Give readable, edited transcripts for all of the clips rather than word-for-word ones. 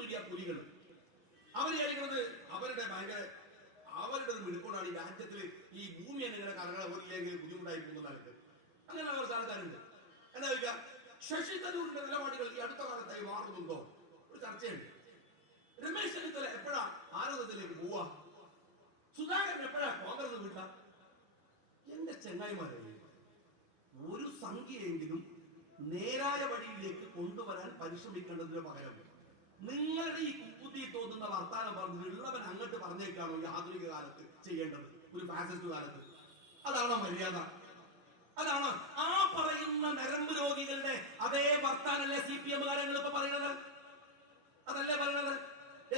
Media പുലികൾ അവർ വിചാരിക്കുന്നത് അവരുടെ അവരുടെ ഒരു മിടുക്കൊണ്ടാണ് ഈ രാജ്യത്തിൽ ഈ ഭൂമി എങ്ങനെ കറങ്ങാറില്ലെങ്കിൽ ബുദ്ധിമുട്ടായി പോകുന്നതായിട്ട്. അങ്ങനെ കുറച്ച് ആൾക്കാരുണ്ട്. എന്താ ചോദിക്കാം, ശശി തരൂരിന്റെ നിലപാടുകൾ ഈ അടുത്ത കാലത്തായി മാറുന്നുണ്ടോ? ഒരു ചർച്ചയുണ്ട്. രമേശ് ചെന്നിത്തല എപ്പോഴാ ആരോഗ്യത്തിലേക്ക് പോവാ? സുധാകരൻ എപ്പോഴാ കോൺഗ്രസ് വിട്ട? എന്റെ ചെങ്ങായിമാരെ, ഒരു സംഖ്യയെങ്കിലും നേരായ വഴിയിലേക്ക് കൊണ്ടുവരാൻ പരിശ്രമിക്കേണ്ടതിന് പകരം നിങ്ങളുടെ ഈ കുപ്പുത്തി തോന്നുന്ന വർത്താനം പറഞ്ഞ് ഉള്ളവൻ അങ്ങോട്ട് പറഞ്ഞേക്കാണോ ഈ ആധുനിക കാലത്ത് ചെയ്യേണ്ടത്, ഒരു ഫാസിസ്റ്റ് കാലത്ത്? അതാണോ മര്യാദ? അതാണ് ആ പറയുന്ന നരമ്പ് രോഗികളുടെ അതേ വർത്താനല്ലേ CPM കാരങ്ങൾ ഇപ്പൊ പറയുന്നത്? അതല്ലേ പറയുന്നത്?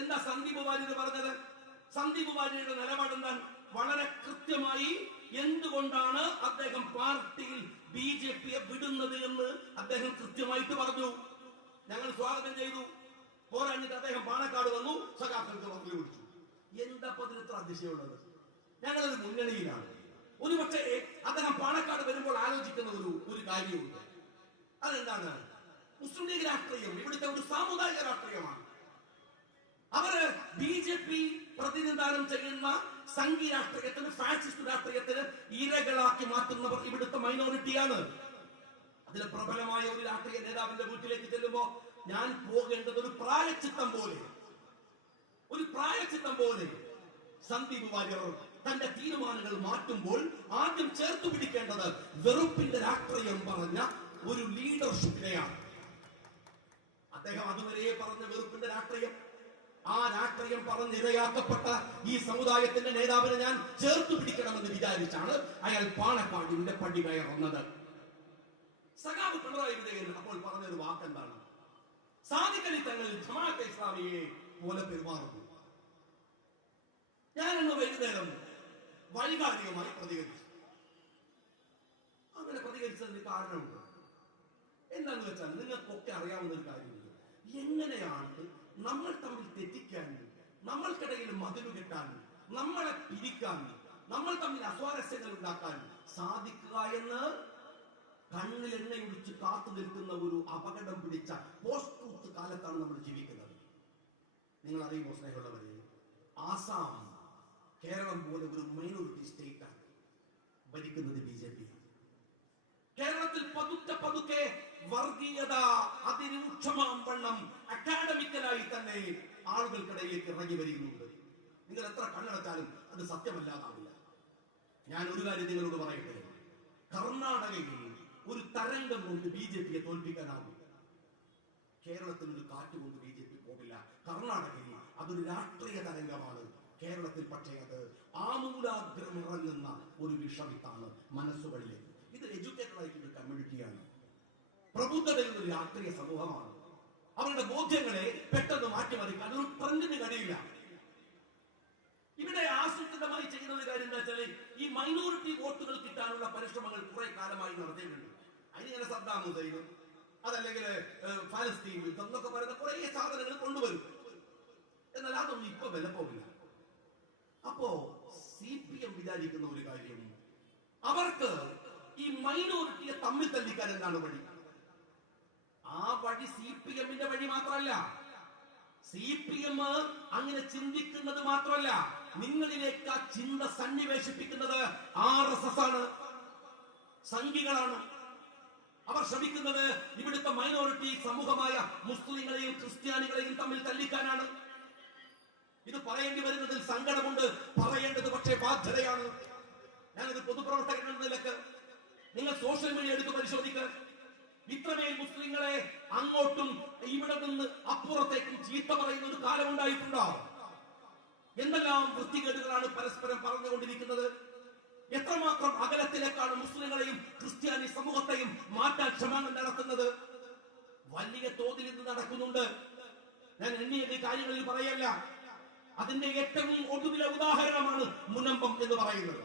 എന്താ സന്ദീപ് വാര്യർ പറഞ്ഞത്? സന്ദീപ് വാര്യരുടെ നിലപാടെന്താ? വളരെ കൃത്യമായി എന്തുകൊണ്ടാണ് അദ്ദേഹം പാർട്ടിയിൽ BJP-യെ വിടുന്നത് എന്ന് അദ്ദേഹം കൃത്യമായിട്ട് പറഞ്ഞു. ഞങ്ങൾ സ്വാഗതം ചെയ്തു. പോരാഞ്ഞിട്ട് അദ്ദേഹം പാണക്കാട് വന്നു, സഖാക്കൾക്ക് മക്കളെ വിളിച്ചു. എന്താ അതിന് ഇത്ര അതിശയമുള്ളത്? ഞങ്ങളൊരു മുന്നണിയിലാണ്. ഒരു പക്ഷേ അദ്ദേഹം പാണക്കാട് വരുമ്പോൾ ആലോചിക്കുന്ന ഒരു കാര്യമുണ്ട്. അതെന്താണ്? മുസ്ലിം ലീഗ് രാഷ്ട്രീയം ഇവിടുത്തെ ഒരു സാമുദായിക രാഷ്ട്രീയമാണ്. അവര് BJP പ്രതിനിധാനം ചെയ്യുന്ന സംഘി രാഷ്ട്രീയത്തിന്, ഫാസിസ്റ്റ് രാഷ്ട്രീയത്തിന് ഇരകളാക്കി മാറ്റുന്നവർ ഇവിടുത്തെ മൈനോറിറ്റിയാണ്. അതിലെ പ്രബലമായ ഒരു രാഷ്ട്രീയ നേതാവിന്റെ വീട്ടിലേക്ക് ചെല്ലുമ്പോ ഞാൻ പോകേണ്ടത് ഒരു പ്രായച്ചിത്തം പോലെ സന്ദീപ് വാര്യർ തന്റെ തീരുമാനങ്ങൾ മാറ്റുമ്പോൾ ആദ്യം ചേർത്ത് പിടിക്കേണ്ടത് വെറുപ്പിന്റെ രാഷ്ട്രീയം പറഞ്ഞ ഒരു ലീഡർഷിപ്പിനെയാണ്. അദ്ദേഹം അതുവരെ പറഞ്ഞ വെറുപ്പിന്റെ രാഷ്ട്രീയം, ആ രാഷ്ട്രീയം പറഞ്ഞിരയാക്കപ്പെട്ട ഈ സമുദായത്തിന്റെ നേതാവിനെ ഞാൻ ചേർത്ത് പിടിക്കണമെന്ന് വിചാരിച്ചാണ് അയാൾ പാണക്കാടിന്റെ പടി കയറുന്നത്. സഖാവ് പിണറായി വിജയൻ അപ്പോൾ പറഞ്ഞൊരു വാക്കെന്താണ്? സാദിഖ് അലി തങ്ങൾ ജമാഅത്തെ ഇസ്ലാമിയെ പോലെ പെരുമാറുന്നു. ഞാനൊന്ന് വൈകുന്നേരം വൈകാരികമായി പ്രതികരിച്ചു. അങ്ങനെ പ്രതികരിച്ചതിന് കാരണമുണ്ട്. എന്താന്ന് വെച്ചാൽ നിങ്ങൾക്കൊക്കെ അറിയാവുന്ന ഒരു കാര്യമുണ്ട്. എങ്ങനെയാണ് നമ്മൾ തമ്മിൽ തെറ്റിക്കാൻ, നമ്മൾക്കിടയിൽ മതിലു കെട്ടാൻ, നമ്മളെ പിരിക്കാൻ, നമ്മൾ തമ്മിൽ അസ്വാരസ്യങ്ങൾ ഉണ്ടാക്കാൻ സാധിക്കുക എന്ന് കണ്ണിൽ എണ്ണയൊഴിച്ച് കാത്തു നിൽക്കുന്ന ഒരു അപകടം പിടിച്ച പോസ്റ്റ് ട്രൂത്ത് കാലത്താണ് നമ്മൾ ജീവിക്കുന്നത്. നിങ്ങൾ അറിയുമോ സ്നേഹമുള്ളവരെ, ആസാം കേരളം പോലെ ഒരു മൈനോറിറ്റി സ്റ്റേറ്റ് ആണ്. ഭരിക്കുന്നത് BJP. കേരളത്തിൽ പതുക്കെ വർഗീയത അതിരൂക്ഷമാം വണ്ണം അക്കാഡമിക്കലായി തന്നെ ആളുകൾക്കിടയിലേക്ക് ഇറങ്ങി വരികയുണ്ട്. നിങ്ങൾ എത്ര കണ്ണടച്ചാലും അത് സത്യമല്ലാതാവില്ല. ഞാൻ ഒരു കാര്യം നിങ്ങളോട് പറയട്ടെ, കർണാടകയിൽ ഒരു തരംഗം കൊണ്ട് BJP-യെ തോൽപ്പിക്കാനാവും. കേരളത്തിൽ ഒരു കാറ്റ് കൊണ്ട് BJP പോകില്ല. കർണാടകയിൽ അതൊരു രാഷ്ട്രീയ തരംഗമാണ്. കേരളത്തിൽ പക്ഷേ അത് ആമൂലാഗ്രം ഇറങ്ങുന്ന ഒരു വിഷവിത്താണ് മനസ്സുകളിലേക്ക്. ഇത് എഡ്യൂക്കേറ്റഡ് ആയിട്ടുള്ള കമ്മ്യൂണിറ്റിയാണ്. പ്രബുദ്ധതയുള്ള ഒരു രാഷ്ട്രീയ സമൂഹമാണ്. അവരുടെ ബോധ്യങ്ങളെ പെട്ടെന്ന് മാറ്റിമറിക്കാൻ ഒരു ട്രെൻഡിന് കഴിയില്ല. ഇവിടെ ആസൂത്രിതമായി ചെയ്യുന്ന ഒരു കാര്യം എന്താ വെച്ചാൽ, ഈ മൈനോറിറ്റി വോട്ടുകൾ കിട്ടാനുള്ള പരിശ്രമങ്ങൾ കുറെ കാലമായി നടത്തിയിട്ടുണ്ട്. അതിനിങ്ങനെ സദ്ദാം ഹുസൈനും അതല്ലെങ്കിൽ ഫലസ്തീൻ യുദ്ധം എന്നൊക്കെ പറയുന്ന കുറെ സാധനങ്ങൾ കൊണ്ടുവരും. എന്നാൽ അതൊന്നും ഇപ്പൊ വില പോകില്ല. അപ്പോ CPM വിചാരിക്കുന്ന ഒരു കാര്യം, അവർക്ക് ഈ മൈനോറിറ്റിയെ തമ്മിൽ തല്ലിക്കാൻ എന്താണ് വഴി? ആ വഴി CPM-ന്റെ വഴി മാത്രമല്ല. CPM അങ്ങനെ ചിന്തിക്കുന്നത് മാത്രമല്ല, നിങ്ങളിലേക്ക് ആ ചിന്ത സന്നിവേശിപ്പിക്കുന്നത് RSS ആണ്, സംഘികളാണ്. അവർ ശ്രമിക്കുന്നത് ഇവിടുത്തെ മൈനോറിറ്റി സമൂഹമായ മുസ്ലിങ്ങളെയും ക്രിസ്ത്യാനികളെയും തമ്മിൽ തല്ലിക്കാനാണ്. ഇത് പറയേണ്ടി വരുന്നതിൽ സങ്കടമുണ്ട്, പറയേണ്ടത് പക്ഷേ ബാധ്യതയാണ്. ഞാനൊരു പൊതുപ്രവർത്തകൻ എന്ന നിലക്ക് നിങ്ങൾ സോഷ്യൽ മീഡിയ എടുത്ത് പരിശോധിക്കുക. ഇത്രമേൽ മുസ്ലിങ്ങളെ അങ്ങോട്ടും ഇവിടെ നിന്ന് അപ്പുറത്തേക്കും ചീത്ത പറയുന്ന ഒരു കാലം ഉണ്ടായിട്ടുണ്ടോ? എന്തെല്ലാം വൃത്തികേടുകളാണ് പരസ്പരം പറഞ്ഞുകൊണ്ടിരിക്കുന്നത്. എത്രമാത്രം അകലത്തിലേക്കാണ് മുസ്ലിങ്ങളെയും ക്രിസ്ത്യാനി സമൂഹത്തെയും മാറ്റാൻ ശ്രമങ്ങൾ നടത്തുന്നത്. വലിയ തോതിൽ ഇത് നടക്കുന്നുണ്ട്. ഞാൻ എണ്ണിയ കാര്യങ്ങളിൽ പറയല്ല. അതിന്റെ ഏറ്റവും ഒടുവിലെ ഉദാഹരണമാണ് മുനമ്പം എന്ന് പറയുന്നത്.